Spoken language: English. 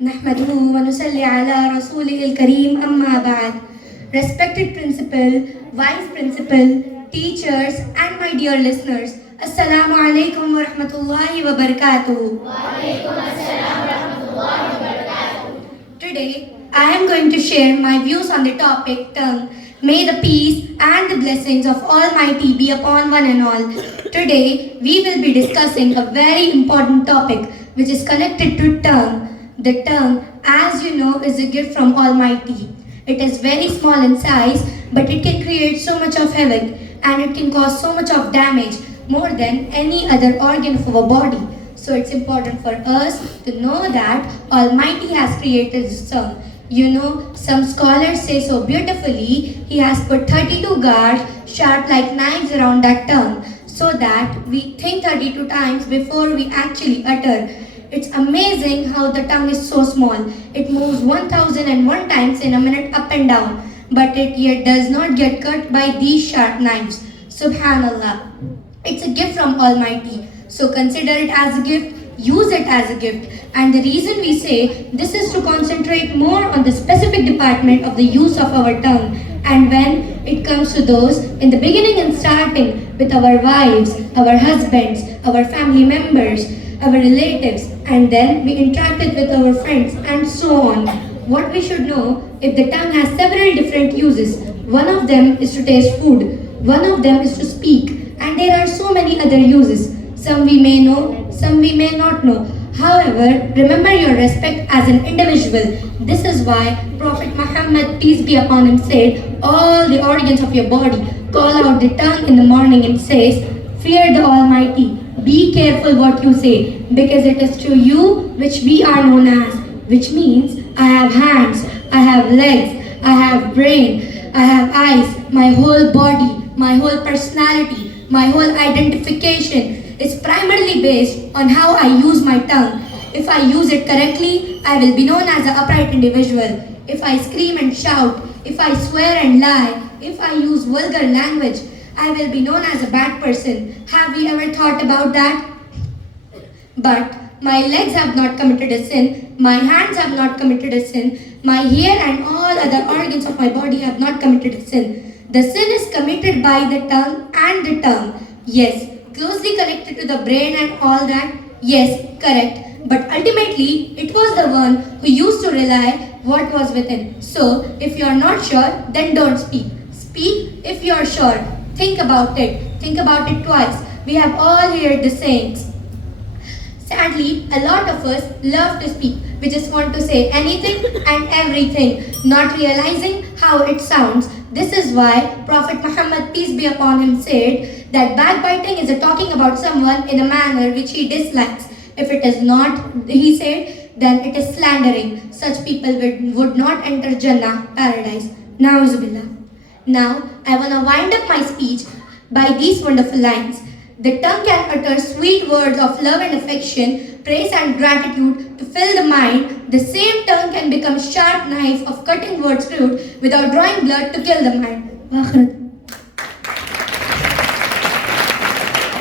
نحمده ونصلي على رسوله الكريم أما بعد. Respected principal, vice principal, teachers and my dear listeners, Assalamu alaikum wa rahmatullahi wa barakatuh. Today, I am going to share my views on the topic tongue. May the peace and the blessings of Almighty be upon one and all. Today, we will be discussing a very important topic which is connected to tongue. The tongue, as you know, is a gift from Almighty. It is very small in size, but it can create so much of havoc and it can cause so much of damage more than any other organ of our body. So it's important for us to know that Almighty has created this tongue. You know, some scholars say so beautifully, He has put 32 guards sharp like knives around that tongue so that we think 32 times before we actually utter. It's amazing how the tongue is so small. It moves 1001 times in a minute up and down, but it yet does not get cut by these sharp knives. Subhanallah. It's a gift from Almighty. So consider it as a gift, use it as a gift. And the reason we say this is to concentrate more on the specific department of the use of our tongue. And when it comes to those, in the beginning and starting with our wives, our husbands, our family members, our relatives, and then we interacted with our friends and so on. What we should know, if the tongue has several different uses, one of them is to taste food, one of them is to speak, and there are so many other uses. Some we may know, some we may not know. However, remember your respect as an individual. This is why Prophet Muhammad, peace be upon him, said, all the organs of your body, call out the tongue in the morning and says, fear the Almighty. Be careful what you say, because it is to you which we are known as, which means I have hands, I have legs, I have brain, I have eyes, my whole body, my whole personality, my whole identification is primarily based on how I use my tongue. If I use it correctly, I will be known as an upright individual. If I scream and shout, if I swear and lie, if I use vulgar language, I will be known as a bad person. Have we ever thought about that? But my legs have not committed a sin, my hands have not committed a sin, my hair and all other organs of my body have not committed a sin. The sin is committed by the tongue and the tongue. Yes, closely connected to the brain and all that. Yes, correct. But ultimately, it was the one who used to rely what was within. So, if you are not sure, then don't speak. Speak if you are sure. Think about it. Think about it twice. We have all heard the sayings. Sadly, a lot of us love to speak. We just want to say anything and everything, not realizing how it sounds. This is why Prophet Muhammad, peace be upon him, said that backbiting is a talking about someone in a manner which he dislikes. If it is not, he said, then it is slandering. Such people would not enter Jannah, paradise. Na'uzubillah. Now, I want to wind up my speech by these wonderful lines. The tongue can utter sweet words of love and affection, praise and gratitude to fill the mind. The same tongue can become sharp knife of cutting words crude without drawing blood to kill the mind.